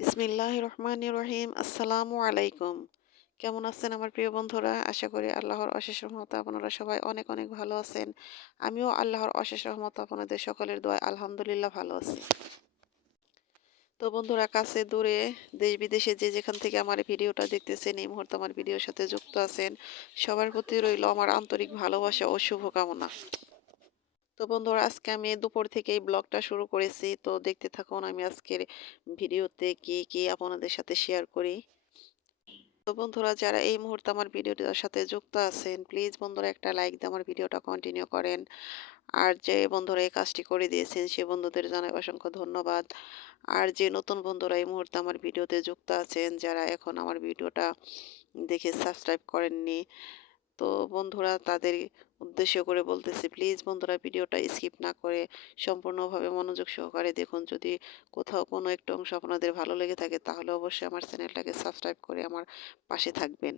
বিসমিল্লাহির রহমানির রহিম। আসসালামু আলাইকুম। কেমন আছেন আমার প্রিয় বন্ধুরা? আশা করি আল্লাহর অশেষ রহমতে আপনারা সবাই অনেক অনেক ভালো আছেন। আমিও আল্লাহর অশেষ রহমতে আপনাদের সকলের দোয়ায় আলহামদুলিল্লাহ ভালো আছি। তো বন্ধুরা, কাছে দূরে দেশ বিদেশে যে যেখান থেকে আমার ভিডিওটা দেখতেছেন, এই মুহূর্তে আমার ভিডিওর সাথে যুক্ত আছেন, সবার প্রতি রইল আমার আন্তরিক ভালোবাসা ও শুভকামনা। তো বন্ধুরা, আজকে আমি দুপুর থেকেই ব্লগটা শুরু করেছি। তো দেখতে থাকুন আমি আজকের ভিডিওতে কি কি আপনাদের সাথে শেয়ার করি। তো বন্ধুরা, যারা এই মুহূর্তে আমার ভিডিওটার সাথে যুক্ত আছেন, প্লিজ বন্ধুরা একটা লাইক দিয়ে আমার ভিডিওটা কন্টিনিউ করেন। আর যে বন্ধুরা এই কাজটি করে দিয়েছেন সে বন্ধুদের জানাই অসংখ্য ধন্যবাদ। আর যে নতুন বন্ধুরা এই মুহূর্তে আমার ভিডিওতে যুক্ত আছেন, যারা এখন আমার ভিডিওটা দেখে সাবস্ক্রাইব করেননি, তো বন্ধুরা তাদের উদ্দেশ্য করে বলতেছি, প্লিজ বন্ধুরা ভিডিওটা স্কিপ না করে সম্পূর্ণভাবে মনোযোগ সহকারে দেখুন। যদি কোথাও কোনো একটু অংশ আপনাদের ভালো লেগে থাকে তাহলে অবশ্যই আমার চ্যানেলটাকে সাবস্ক্রাইব করে আমার পাশে থাকবেন।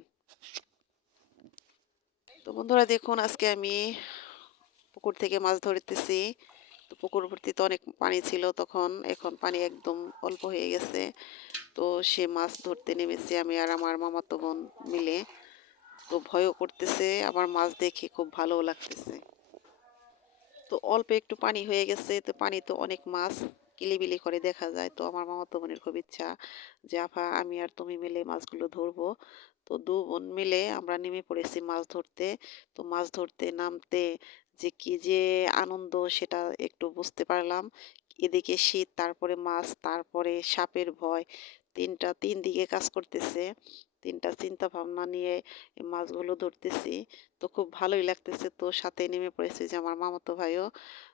তো বন্ধুরা দেখুন, আজকে আমি পুকুর থেকে মাছ ধরতেছি। তো পুকুর ভর্তিতে অনেক পানি ছিল তখন, এখন পানি একদম অল্প হয়ে গেছে। তো সে মাছ ধরতে নেমেছি আমি আর আমার মামাতো বোন মিলে। তো ভয়ও করতেছে, আমার মাছ দেখে খুব ভালোও লাগতেছে। তো অল্প একটু পানি হয়ে গেছে, তো পানি তো অনেক মাছ কিলিবিলি করে দেখা যায়। তো আমার মামাতো বোনের খুব ইচ্ছা যে আফা আমি আর তুমি মিলে মাছগুলো ধরবো। তো দু বোন মিলে আমরা নেমে পড়েছি মাছ ধরতে। তো মাছ ধরতে নামতে যে কি যে আনন্দ সেটা একটু বুঝতে পারলাম। এদিকে শীত, তারপরে মাছ, তারপরে সাপের ভয়, তিন দিকে কাজ করতেছে। তিনটা চিন্তা ভাবনা নিয়ে এই মাছগুলো ধরতেছি। তো খুব ভালোই লাগতেছে। তো সাথে নেমে পড়েছে যে আমার মামাতো ভাইও।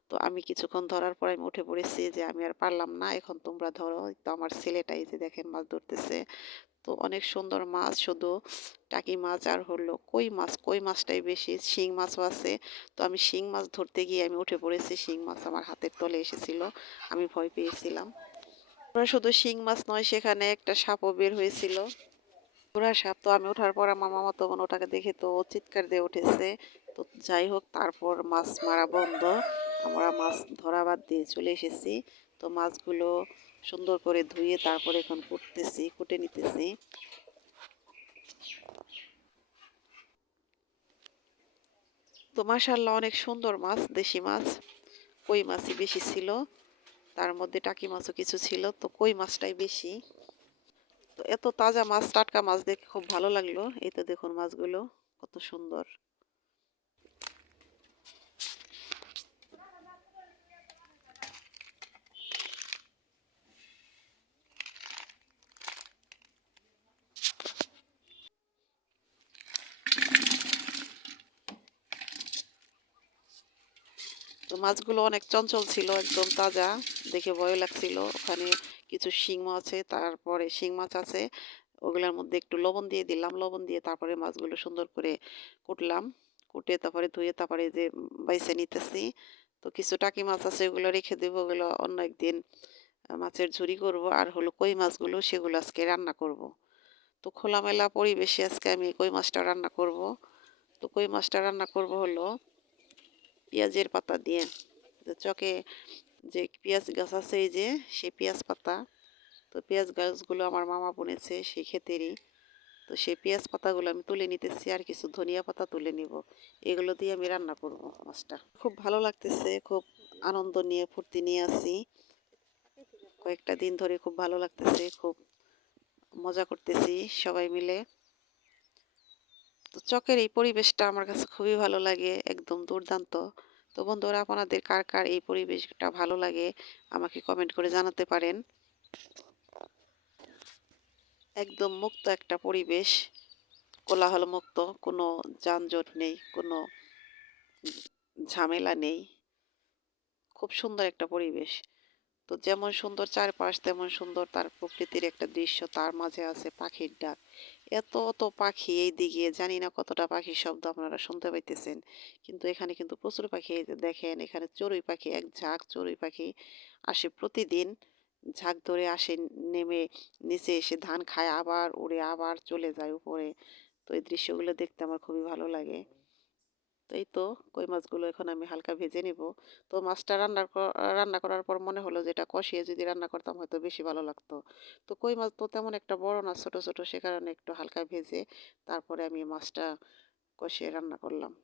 তো আমি কিছুক্ষণ ধরার পর আমি উঠে পড়েছি যে আমি আর পারলাম না, এখন তোমরা ধরো। তো আমার ছেলেটাই যে দেখেন মাছ ধরতেছে। তো অনেক সুন্দর মাছ, শুধু টাকি মাছ আর হলো কই মাছ, কই মাছটাই বেশি, শিং মাছও আছে। তো আমি শিং মাছ ধরতে গিয়ে আমি উঠে পড়েছি, শিং মাছ আমার হাতের তলে এসেছিল, আমি ভয় পেয়েছিলাম। ওরা শুধু শিং মাছ নয়, সেখানে একটা সাপও বের হয়েছিল, ঘোড়া সাপ। তো আমি ওঠার পর আমার মামাতো বোন ওটাকে দেখে তো ও চিৎকার দিয়ে উঠেছে। তো যাই হোক, তারপর মাছ মারা বন্ধ, আমরা মাছ ধরা বাদ দিয়ে চলে এসেছি। তো মাছগুলো সুন্দর করে ধুয়ে তারপরে এখন কুটে নিতেছি। তো মাশাআল্লাহ অনেক সুন্দর মাছ, দেশি মাছ, কই মাছই বেশি ছিল, তার মধ্যে টাকি মাছও কিছু ছিল, তো কই মাছটাই বেশি। তো এত তাজা মাছ, টাটকা মাছ দেখে খুব ভালো লাগলো। এই তো দেখুন মাছগুলো কত সুন্দর। তো মাছগুলো অনেক চঞ্চল ছিল, একদম তাজা, দেখে ভয় লাগছিল। ওখানে কিছু শিং মাছ আছে, তারপরে শিং মাছ আছে, ওগুলোর মধ্যে একটু লবণ দিয়ে দিলাম, লবণ দিয়ে তারপরে মাছগুলো সুন্দর করে কুটলাম, কুটে তারপরে ধুয়ে তারপরে যে বাইছে নিতেছি। তো কিছু টাকি মাছ আছে, ওগুলো রেখে দেবো, ওগুলো অন্য একদিন মাছের ঝুরি করব। আর হলো কই মাছগুলো, সেগুলো আজকে রান্না করব। তো খোলামেলা পরিবেশে আজকে আমি কই মাছটা রান্না করব। তো কই মাছটা রান্না করব হলো পেঁয়াজের পাতা দিয়ে। তো চকে যে পেঁয়াজ গাছ আছে, এই যে সেই পেঁয়াজ পাতা, তো পেঁয়াজ গাছগুলো আমার মামা বুনেছে সেই ক্ষেতেরই। তো সেই পেঁয়াজ পাতাগুলো আমি তুলে নিতেছি, আর কিছু ধনিয়া পাতা তুলে নিব, এগুলো দিয়ে আমি রান্না করব মাছটা। খুব ভালো লাগতেছে, খুব আনন্দ নিয়ে ফুর্তি নিয়ে আছি, কয়েকটা দিন ধরে খুব ভালো লাগতেছে, খুব মজা করতেছি সবাই মিলে। তো চকের এই পরিবেশটা আমার কাছে খুবই ভালো লাগে, একদম দুর্দান্ত। তো বন্ধুরা, আপনাদের কার কার এই পরিবেশটা ভালো লাগে আমাকে কমেন্ট করে জানাতে পারেন। একদম মুক্ত একটা পরিবেশ, কোলাহল মুক্ত, কোনো যানজট নেই, কোনো ঝামেলা নেই, খুব সুন্দর একটা পরিবেশ। তো যেমন সুন্দর চারপাশ, তেমন সুন্দর তার প্রকৃতির একটা দৃশ্য, তার মাঝে আছে পাখির ডাক। এত পাখি এই দিকে, জানি না কতটা পাখির শব্দ আপনারা শুনতে পাইতেছেন, কিন্তু এখানে কিন্তু প্রচুর পাখি। এই যে দেখেন এখানে চড়ুই পাখি, এক ঝাঁক চড়ুই পাখি আসে প্রতিদিন, ঝাঁক ধরে আসে, নেমে নিচে এসে ধান খায়, আবার উড়ে আবার চলে যায় উপরে। তো এই দৃশ্যগুলো দেখতে আমার খুবই ভালো লাগে। তো এই তো কই মাছগুলো এখন আমি হালকা ভেজে নিব। তো মাছটা রান্না করার পর মনে হলো যে এটা কষিয়ে যদি রান্না করতাম হয়তো বেশি ভালো লাগতো। তো কই মাছ তো তেমন একটা বড় না, ছোট, ছোট, সে কারণে একটু হালকা ভেজে তারপরে আমি মাছটা কষিয়ে রান্না করলাম।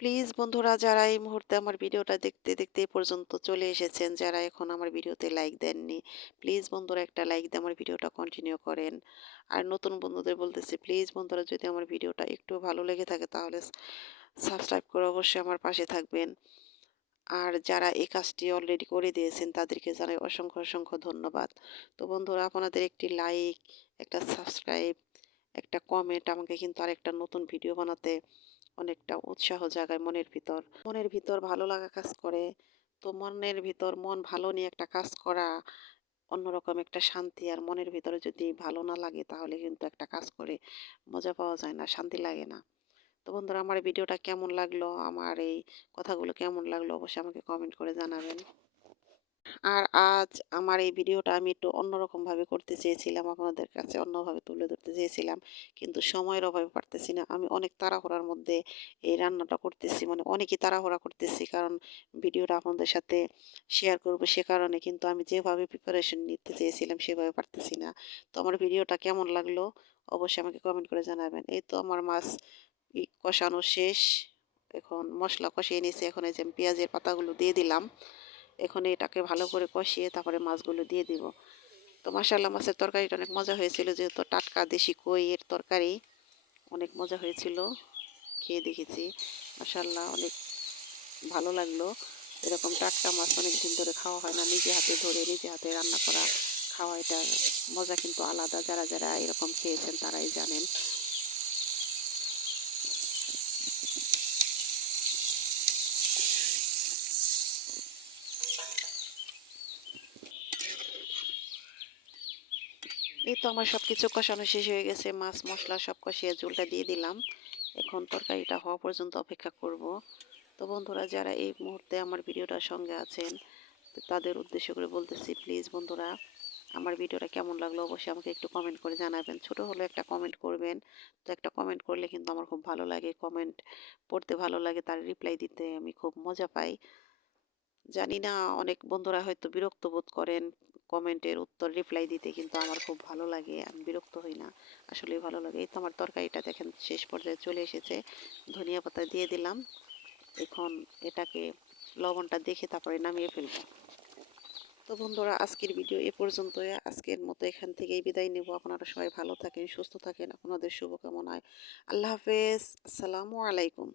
প্লিজ বন্ধুরা, যারা এই মুহূর্তে আমার ভিডিওটা দেখতে দেখতে এ পর্যন্ত চলে এসেছেন, যারা এখন আমার ভিডিওতে লাইক দেননি, প্লিজ বন্ধুরা একটা লাইক দিয়ে আমার ভিডিওটা কন্টিনিউ করেন। আর নতুন বন্ধুদের বলতেছি, প্লিজ বন্ধুরা যদি আমার ভিডিওটা একটু ভালো লেগে থাকে তাহলে সাবস্ক্রাইব করে অবশ্যই আমার পাশে থাকবেন। আর যারা এই কাজটি অলরেডি করে দিয়েছেন তাদেরকে জানাই অসংখ্য অসংখ্য ধন্যবাদ। তো বন্ধুরা, আপনাদের একটি লাইক, একটা সাবস্ক্রাইব, একটা কমেন্ট আমাকে কিন্তু আরেকটা নতুন ভিডিও বানাতে অনেকটা উৎসাহ জাগায় মনের ভিতর। মনের ভিতর ভালো লাগা কাজ করে। তো মনের ভিতর মন ভালো নিয়ে একটা কাজ করা অন্যরকম একটা শান্তি। আর মনের ভিতরে যদি ভালো না লাগে তাহলে কিন্তু একটা কাজ করে মজা পাওয়া যায় না, শান্তি লাগে না। তো বন্ধুরা, আমার এই ভিডিওটা কেমন লাগলো, আমার এই কথাগুলো কেমন লাগলো অবশ্যই আমাকে কমেন্ট করে জানাবেন। আর আজ আমার এই ভিডিওটা আমি একটু অন্যরকমভাবে করতে চেয়েছিলাম, আপনাদের কাছে অন্যভাবে তুলে ধরতে চেয়েছিলাম। কিন্তু সময়ের অভাবে পারতেছি না। আমি অনেক তাড়াহুড়ার মধ্যে এই রান্নাটা করতেছি, মানে অনেকই তাড়াহুড়া করতেছি। কারণ ভিডিওটা আপনাদের সাথে শেয়ার করব সে কারণে। কিন্তু আমি যেভাবে প্রিপারেশন নিতে চেয়েছিলাম সেভাবে পারতেছি না। তো আমার ভিডিওটা কেমন লাগলো অবশ্যই আমাকে কমেন্ট করে জানাবেন। এই তো আমার মাছ কষানো শেষ। এখন মশলা কষিয়ে নিয়েছি। এখন এই যে আমি পেঁয়াজের পাতাগুলো দিয়ে দিলাম। এখন এটাকে ভালো করে কষিয়ে তারপরে মাছগুলো দিয়ে দিব। তো মাশাআল্লাহ, মাছের তরকারিটা অনেক মজা হয়েছিল, যেহেতু টাটকা দেশি কইয়ের তরকারি। অনেক মজা হয়েছিল, খেয়ে দেখেছি। মাশাআল্লাহ, অনেক ভালো লাগলো। এরকম টাটকা মাছ অনেক দিন ধরে খাওয়া হয় না। নিজে হাতে ধরে নিজে হাতে রান্না করা খাওয়া, এটার মজা কিন্তু আলাদা। যারা যারা এরকম খেয়েছেন তারাই জানেন। এই তো আমার সব কিছু কষানো শেষ হয়ে গেছে। মাছ মশলা সব কষিয়ে ঝোলটা দিয়ে দিলাম। এখন তরকারিটা হওয়া পর্যন্ত অপেক্ষা করব। তো বন্ধুরা, যারা এই মুহূর্তে আমার ভিডিওটার সঙ্গে আছেন তাদের উদ্দেশ্য করে বলতেছি, প্লিজ বন্ধুরা আমার ভিডিওটা কেমন লাগলো অবশ্যই আমাকে একটু কমেন্ট করে জানাবেন। ছোট হলে একটা কমেন্ট করবেন। তো একটা কমেন্ট করলে কিন্তু আমার খুব ভালো লাগে। কমেন্ট পড়তে ভালো লাগে, তার রিপ্লাই দিতে আমি খুব মজা পাই। জানি না, অনেক বন্ধুরা হয়তো বিরক্ত বোধ করেন কমেন্টের উত্তর রিপ্লাই দিতে, কিন্তু আমার খুব ভালো লাগে। আমি বিরক্ত হই না, আসলেই ভালো লাগে। এই তো আমার তরকারিটা দেখেন শেষ পর্যায়ে চলে এসেছে। ধনিয়া পাতা দিয়ে দিলাম। এখন এটাকে লবণটা দেখে তারপরে নামিয়ে ফেলবো। তো বন্ধুরা, আজকের ভিডিও এ পর্যন্তই। আজকের মতো এখান থেকেই বিদায় নেব। আপনারা সবাই ভালো থাকেন, সুস্থ থাকেন। আপনাদের শুভকামনায় আল্লাহ হাফেজ। আসসালামু আলাইকুম।